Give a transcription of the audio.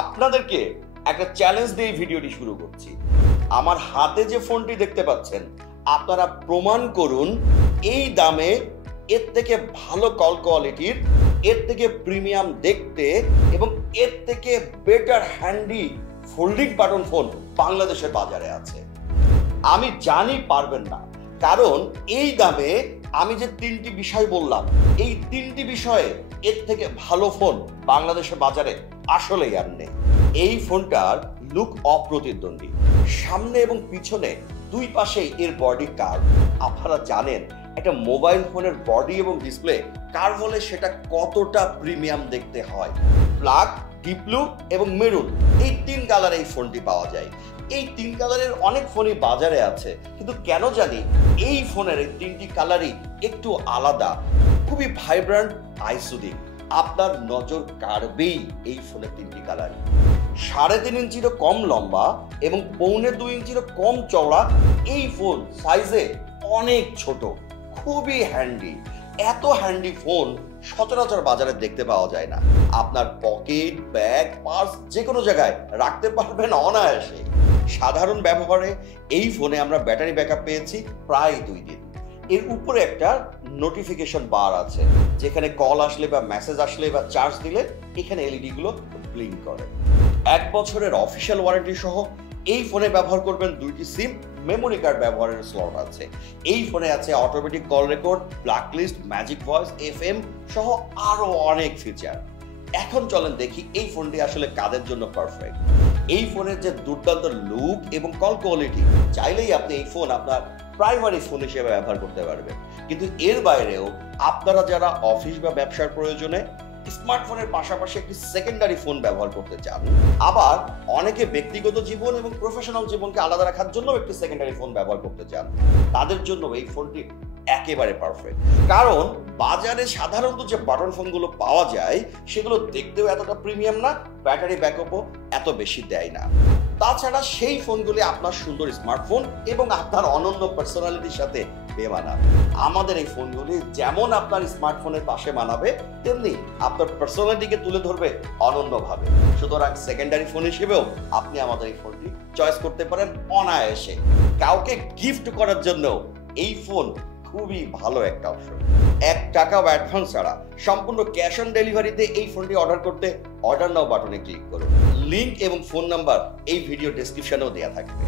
আপনাদেরকে একটা চ্যালেঞ্জ দিয়ে ভিডিওটি শুরু করছি। আমার হাতে যে ফোনটি দেখতে পাচ্ছেন, আপনারা প্রমাণ করুন এই দামে এর থেকে ভালো কল কোয়ালিটির, এর থেকে প্রিমিয়াম দেখতে এবং এর থেকে better handy folding button phone বাংলাদেশের বাজারে আছে। আমি জানি পারবেন না, কারণ এই দামে আমি যে তিনটি বিষয় বললাম, এই তিনটি বিষয়ে এর থেকে ভালো ফোন বাংলাদেশের বাজারে আসলেই আর নেই। এই ফোনটার লুক অপ্রতিদ্বন্দ্বী, সামনে এবং পিছনে দুই পাশেই এর বডি কার্ভ। আপনারা জানেন একটা মোবাইল ফোনের বডি এবং ডিসপ্লে কার্ভ হলে সেটা কতটা প্রিমিয়াম দেখতে হয়। ব্ল্যাক, ডিপ ব্লু এবং মেরুন, এই তিন কালারে এই ফোনটি পাওয়া যায়। এই তিন কালারের অনেক ফোনই বাজারে আছে, কিন্তু কেন জানি এই ফোনের এই তিনটি কালারই একটু আলাদা, খুবই ভাইব্রেন্ট, আই সুদিং। আপনার নজর কাড়বেই এই ফোনের তিনটি কালারই। 3.5 ইঞ্চিরও কম লম্বা এবং 1.25 ইঞ্চিরও কম চওড়া এই ফোন সাইজে অনেক ছোট, খুবই হ্যান্ডি। এত হ্যান্ডি ফোন সচরাচর বাজারে দেখতে পাওয়া যায় না। আপনার পকেট, ব্যাগ, পার্স যে কোনো জায়গায় রাখতে পারবেন অনায়াসে। সাধারণ ব্যবহারে এই ফোনে আমরা ব্যাটারি ব্যাকআপ পেয়েছি প্রায় 2 দিন। এর উপরে একটা নোটিফিকেশন বার আছে, যেখানে কল আসলে বা মেসেজ আসলে বা চার্জ দিলে এখানে এলইডি গুলো ব্লিঙ্ক করে। 1 বছরের অফিসিয়াল ওয়ারেন্টি সহ এই ফোনে ব্যবহার করবেন 2টি সিম, মেমোরি কার্ড ব্যবহারের স্লট আছে। এই ফোনে আছে automatic call record, blacklist, magic voice, FM সহ আরো অনেক ফিচার। এখন চলেন দেখি এই ফোনটি আসলে কাদের জন্য পারফেক্ট। এই ফোনের যে দুর্দান্ত লুক এবং কল কোয়ালিটি, চাইলেই আপনি এই ফোন আপনার প্রাইমারি ফোন হিসেবে ব্যবহার করতে পারবেন। কিন্তু এর বাইরেও আপনারা যারা অফিস বা ব্যবসার প্রয়োজনে স্মার্টফোনের পাশাপাশি একটি সেকেন্ডারি ফোন ব্যবহার করতে চান, আবার অনেকে ব্যক্তিগত জীবন এবং প্রফেশনাল জীবনকে আলাদা রাখার জন্য একটি সেকেন্ডারি ফোন ব্যবহার করতে চান, তাদের জন্য এই ফোনটি একেবারে পারফেক্ট। কারণ বাজারে সাধারণত যে বাটন ফোনগুলো পাওয়া যায় সেগুলো দেখতেও এতটা প্রিমিয়াম না, ব্যাটারি ব্যাকআপও এত বেশি দেয় না। তাছাড়া সেই ফোনগুলি আপনার সুন্দর স্মার্টফোন এবং আপনার অনন্য পার্সোনালিটির সাথে বেমানাবে। আমাদের এই ফোনগুলি যেমন আপনার স্মার্টফোনের পাশে মানাবে, তেমনি আপনার পার্সোনালিটিকে তুলে ধরবে অনন্যভাবে। সুতরাং সেকেন্ডারি ফোন হিসেবেও আপনি আমাদের এই ফোনটি চয়েস করতে পারেন অনায়াসে। কাউকে গিফট করার জন্য এই ফোন খুবই ভালো একটা অপশন। 1 টাকাও অ্যাডভান্স ছাড়া সম্পূর্ণ ক্যাশ অন ডেলিভারিতে এই ফোনটি অর্ডার করতে অর্ডার নাও বাটনে ক্লিক করুন। লিংক এবং ফোন নাম্বার এই ভিডিও ডেসক্রিপশনেও দেওয়া থাকবে।